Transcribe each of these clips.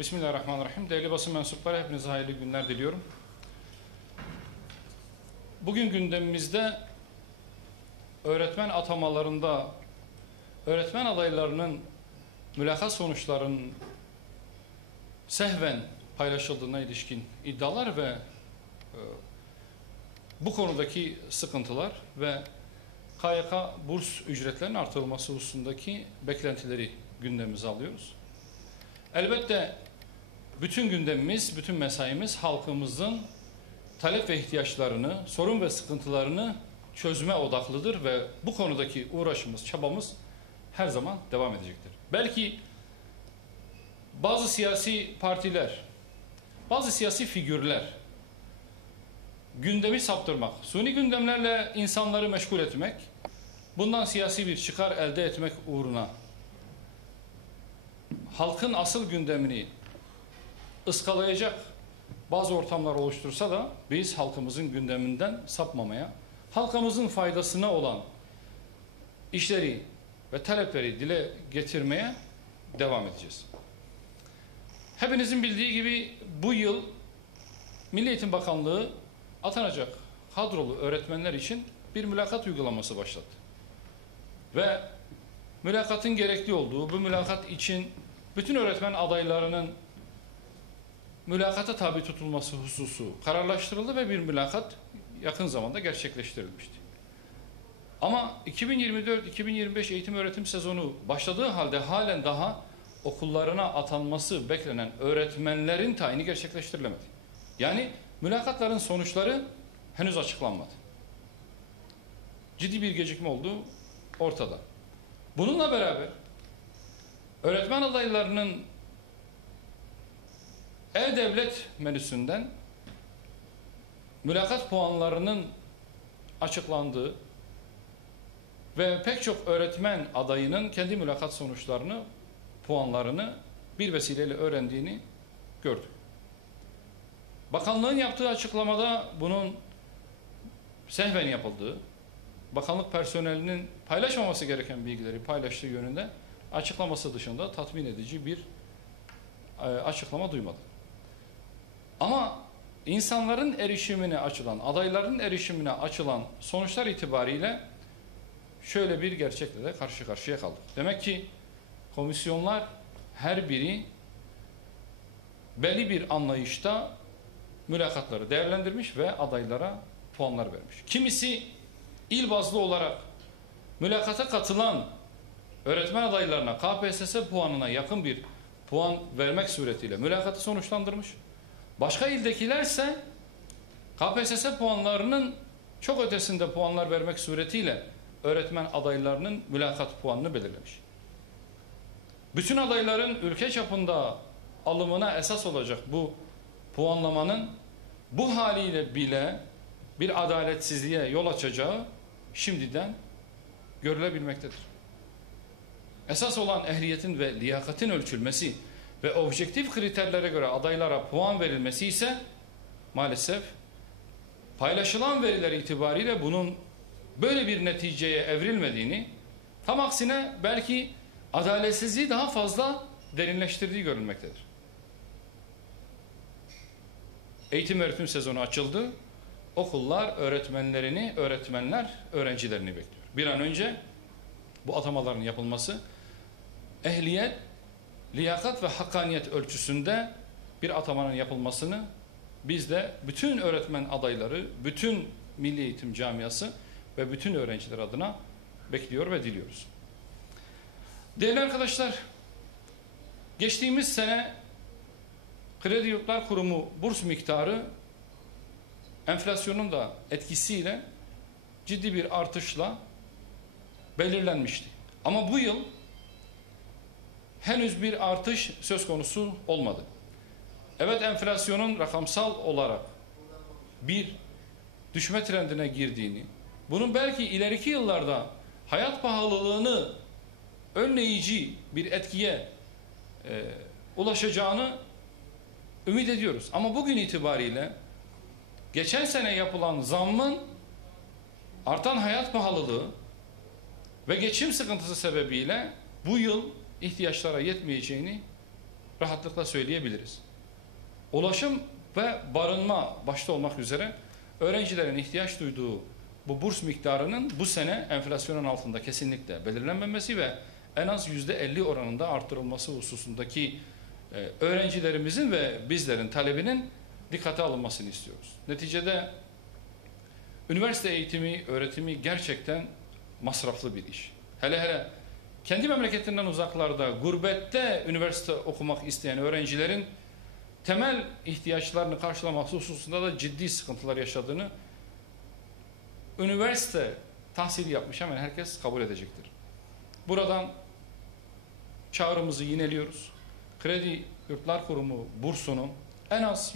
Bismillahirrahmanirrahim. Değerli basın mensupları, hepinize hayırlı günler diliyorum. Bugün gündemimizde öğretmen atamalarında öğretmen adaylarının mülakat sonuçlarının sehven paylaşıldığına ilişkin iddialar ve bu konudaki sıkıntılar ve KYK burs ücretlerinin artırılması hususundaki beklentileri gündemimize alıyoruz. Elbette bütün gündemimiz, bütün mesaimiz halkımızın talep ve ihtiyaçlarını, sorun ve sıkıntılarını çözme odaklıdır ve bu konudaki uğraşımız, çabamız her zaman devam edecektir. Belki bazı siyasi partiler, bazı siyasi figürler gündemi saptırmak, suni gündemlerle insanları meşgul etmek, bundan siyasi bir çıkar elde etmek uğruna halkın asıl gündemini ıskalayacak bazı ortamlar oluştursa da biz halkımızın gündeminden sapmamaya, halkımızın faydasına olan işleri ve talepleri dile getirmeye devam edeceğiz. Hepinizin bildiği gibi bu yıl Milli Eğitim Bakanlığı atanacak kadrolu öğretmenler için bir mülakat uygulaması başlattı. Ve mülakatın gerekli olduğu, bu mülakat için bütün öğretmen adaylarının mülakata tabi tutulması hususu kararlaştırıldı ve bir mülakat yakın zamanda gerçekleştirilmişti. Ama 2024-2025 eğitim öğretim sezonu başladığı halde halen daha okullarına atanması beklenen öğretmenlerin tayini gerçekleştirilemedi. Yani mülakatların sonuçları henüz açıklanmadı. Ciddi bir gecikme olduğu ortada. Bununla beraber öğretmen adaylarının E-Devlet menüsünden mülakat puanlarının açıklandığı ve pek çok öğretmen adayının kendi mülakat sonuçlarını, puanlarını bir vesileyle öğrendiğini gördük. Bakanlığın yaptığı açıklamada bunun sehven yapıldığı, bakanlık personelinin paylaşmaması gereken bilgileri paylaştığı yönünde açıklaması dışında tatmin edici bir açıklama duymadım. Ama insanların erişimine açılan, adayların erişimine açılan sonuçlar itibariyle şöyle bir gerçekle de karşı karşıya kaldık. Demek ki komisyonlar her biri belli bir anlayışta mülakatları değerlendirmiş ve adaylara puanlar vermiş. Kimisi il bazlı olarak mülakata katılan öğretmen adaylarına KPSS puanına yakın bir puan vermek suretiyle mülakatı sonuçlandırmış. Başka ildekilerse KPSS puanlarının çok ötesinde puanlar vermek suretiyle öğretmen adaylarının mülakat puanını belirlemiş. Bütün adayların ülke çapında alımına esas olacak bu puanlamanın bu haliyle bile bir adaletsizliğe yol açacağı şimdiden görülebilmektedir. Esas olan ehliyetin ve liyakatin ölçülmesi ve objektif kriterlere göre adaylara puan verilmesi ise maalesef paylaşılan veriler itibariyle bunun böyle bir neticeye evrilmediğini, tam aksine belki adaletsizliği daha fazla derinleştirdiği görülmektedir. Eğitim öğretim sezonu açıldı. Okullar öğretmenlerini, öğretmenler öğrencilerini bekliyor. Bir an önce bu atamaların yapılması, ehliyet, liyakat ve hakkaniyet ölçüsünde bir atamanın yapılmasını biz de bütün öğretmen adayları, bütün milli eğitim camiası ve bütün öğrenciler adına bekliyor ve diliyoruz. Değerli arkadaşlar, geçtiğimiz sene Kredi Yurtlar Kurumu burs miktarı enflasyonun da etkisiyle ciddi bir artışla belirlenmişti. Ama bu yıl henüz bir artış söz konusu olmadı. Evet, enflasyonun rakamsal olarak bir düşme trendine girdiğini, bunun belki ileriki yıllarda hayat pahalılığını önleyici bir etkiye ulaşacağını ümit ediyoruz. Ama bugün itibariyle geçen sene yapılan zammın artan hayat pahalılığı ve geçim sıkıntısı sebebiyle bu yıl ihtiyaçlara yetmeyeceğini rahatlıkla söyleyebiliriz. Ulaşım ve barınma başta olmak üzere öğrencilerin ihtiyaç duyduğu bu burs miktarının bu sene enflasyonun altında kesinlikle belirlenmemesi ve en az %50 oranında artırılması hususundaki öğrencilerimizin ve bizlerin talebinin dikkate alınmasını istiyoruz. Neticede üniversite eğitimi, öğretimi gerçekten masraflı bir iş. Hele hele kendi memleketinden uzaklarda, gurbette üniversite okumak isteyen öğrencilerin temel ihtiyaçlarını karşılaması hususunda da ciddi sıkıntılar yaşadığını üniversite tahsili yapmış hemen herkes kabul edecektir. Buradan çağrımızı yineliyoruz. Kredi Yurtlar Kurumu bursunun en az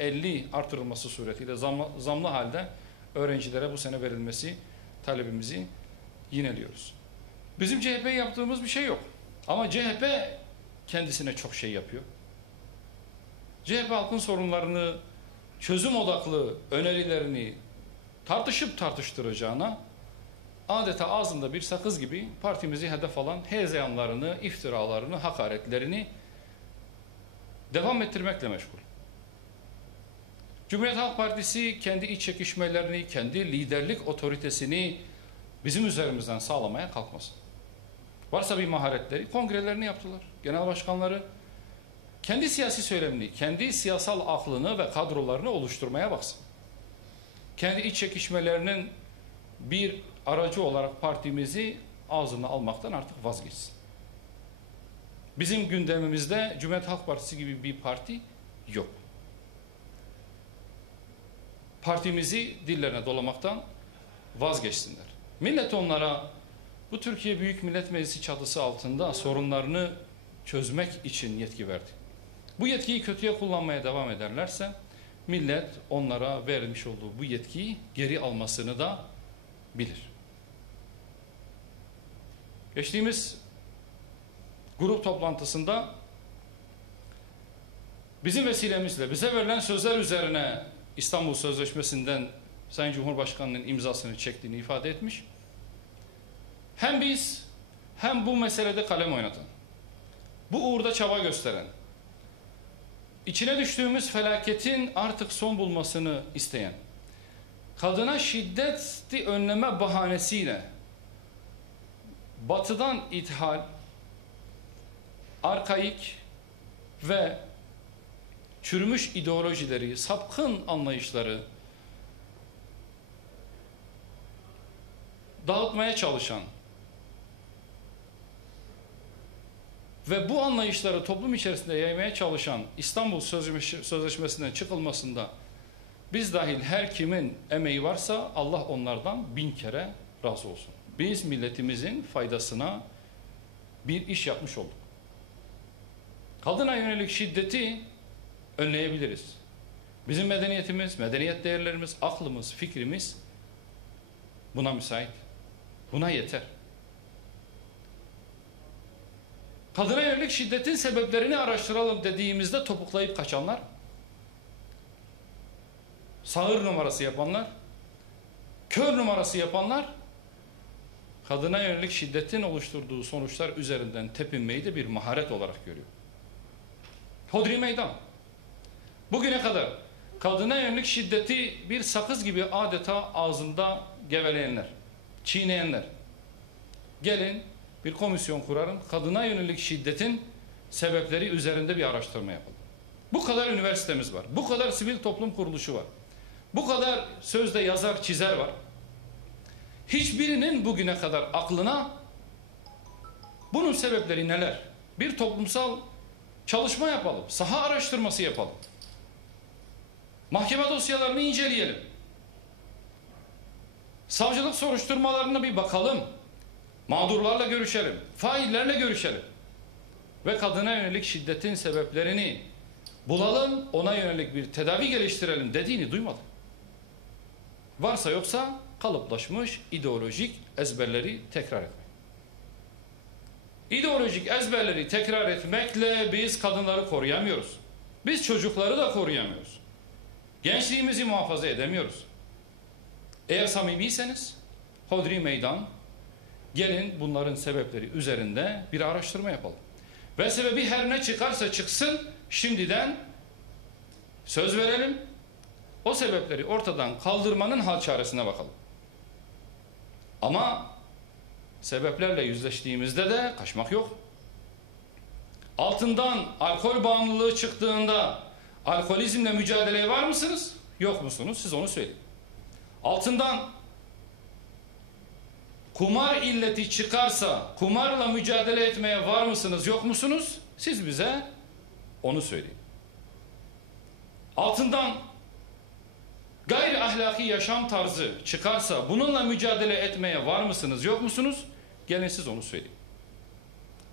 %50 artırılması suretiyle zamlı halde öğrencilere bu sene verilmesi talebimizi yineliyoruz. Bizim CHP'ye yaptığımız bir şey yok. Ama CHP kendisine çok şey yapıyor. CHP halkın sorunlarını, çözüm odaklı önerilerini tartışıp tartıştıracağına adeta ağzında bir sakız gibi partimizi hedef alan hezeyanlarını, iftiralarını, hakaretlerini devam ettirmekle meşgul. Cumhuriyet Halk Partisi kendi iç çekişmelerini, kendi liderlik otoritesini bizim üzerimizden sağlamaya kalkmasın. Varsa bir maharetleri, kongrelerini yaptılar. Genel başkanları kendi siyasi söylemini, kendi siyasal aklını ve kadrolarını oluşturmaya baksın. Kendi iç çekişmelerinin bir aracı olarak partimizi ağzına almaktan artık vazgeçsin. Bizim gündemimizde Cumhuriyet Halk Partisi gibi bir parti yok. Partimizi dillerine dolamaktan vazgeçsinler. Millet onlara bu Türkiye Büyük Millet Meclisi çatısı altında sorunlarını çözmek için yetki verdi. Bu yetkiyi kötüye kullanmaya devam ederlerse millet onlara vermiş olduğu bu yetkiyi geri almasını da bilir. Geçtiğimiz grup toplantısında bizim vesilemizle bize verilen sözler üzerine İstanbul Sözleşmesi'nden Sayın Cumhurbaşkanı'nın imzasını çektiğini ifade etmiş. Hem biz hem bu meselede kalem oynatan, bu uğurda çaba gösteren, içine düştüğümüz felaketin artık son bulmasını isteyen, kadına şiddeti önleme bahanesiyle batıdan ithal, arkaik ve çürümüş ideolojileri, sapkın anlayışları dağıtmaya çalışan ve bu anlayışları toplum içerisinde yaymaya çalışan İstanbul Sözleşmesi'nden çıkılmasında biz dahil her kimin emeği varsa Allah onlardan 1000 kere razı olsun. Biz milletimizin faydasına bir iş yapmış olduk. Kadına yönelik şiddeti önleyebiliriz. Bizim medeniyetimiz, medeniyet değerlerimiz, aklımız, fikrimiz buna müsait. Buna yeter. Kadına yönelik şiddetin sebeplerini araştıralım dediğimizde topuklayıp kaçanlar, sağır numarası yapanlar, kör numarası yapanlar, kadına yönelik şiddetin oluşturduğu sonuçlar üzerinden tepinmeyi de bir maharet olarak görüyor. Hodri meydan. Bugüne kadar kadına yönelik şiddeti bir sakız gibi adeta ağzında geveleyenler, çiğneyenler. Gelin bir komisyon kurarım, kadına yönelik şiddetin sebepleri üzerinde bir araştırma yapalım. Bu kadar üniversitemiz var, bu kadar sivil toplum kuruluşu var, bu kadar sözde yazar, çizer var. Hiçbirinin bugüne kadar aklına bunun sebepleri neler? Bir toplumsal çalışma yapalım, saha araştırması yapalım. Mahkeme dosyalarını inceleyelim. Savcılık soruşturmalarına bir bakalım. Mağdurlarla görüşelim, faillerle görüşelim. Ve kadına yönelik şiddetin sebeplerini bulalım, ona yönelik bir tedavi geliştirelim dediğini duymadım. Varsa yoksa kalıplaşmış ideolojik ezberleri tekrar etmek. İdeolojik ezberleri tekrar etmekle biz kadınları koruyamıyoruz. Biz çocukları da koruyamıyoruz. Gençliğimizi muhafaza edemiyoruz. Eğer samimiyseniz hodri meydan, gelin bunların sebepleri üzerinde bir araştırma yapalım. Ve sebebi her ne çıkarsa çıksın, şimdiden söz verelim. O sebepleri ortadan kaldırmanın hal çaresine bakalım. Ama sebeplerle yüzleştiğimizde de kaçmak yok. Altından alkol bağımlılığı çıktığında alkolizmle mücadeleye var mısınız? Yok musunuz? Siz onu söyleyin. Altından kumar illeti çıkarsa kumarla mücadele etmeye var mısınız? Yok musunuz? Siz bize onu söyleyin. Altından gayri ahlaki yaşam tarzı çıkarsa bununla mücadele etmeye var mısınız? Yok musunuz? Gelin siz onu söyleyin.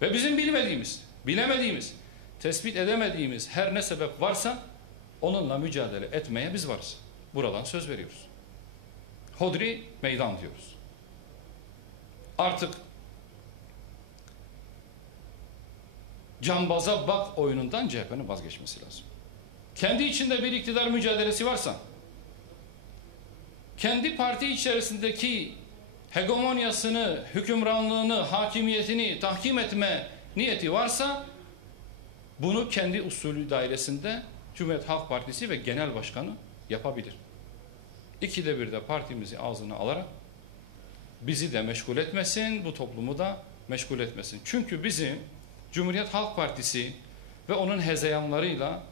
Ve bizim bilmediğimiz, bilemediğimiz, tespit edemediğimiz her ne sebep varsa onunla mücadele etmeye biz varız. Buradan söz veriyoruz. Hodri meydan diyoruz. Artık cambaza bak oyunundan CHP'nin vazgeçmesi lazım. Kendi içinde bir iktidar mücadelesi varsa, kendi parti içerisindeki hegemonyasını, hükümranlığını, hakimiyetini tahkim etme niyeti varsa bunu kendi usulü dairesinde Cumhuriyet Halk Partisi ve Genel Başkanı yapabilir. İkide bir de partimizi ağzına alarak bizi de meşgul etmesin, bu toplumu da meşgul etmesin. Çünkü bizim Cumhuriyet Halk Partisi ve onun hezeyanlarıyla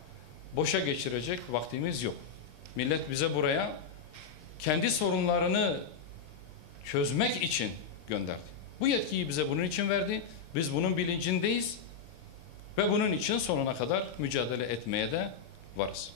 boşa geçirecek vaktimiz yok. Millet bize buraya kendi sorunlarını çözmek için gönderdi. Bu yetkiyi bize bunun için verdi. Biz bunun bilincindeyiz ve bunun için sonuna kadar mücadele etmeye de varız.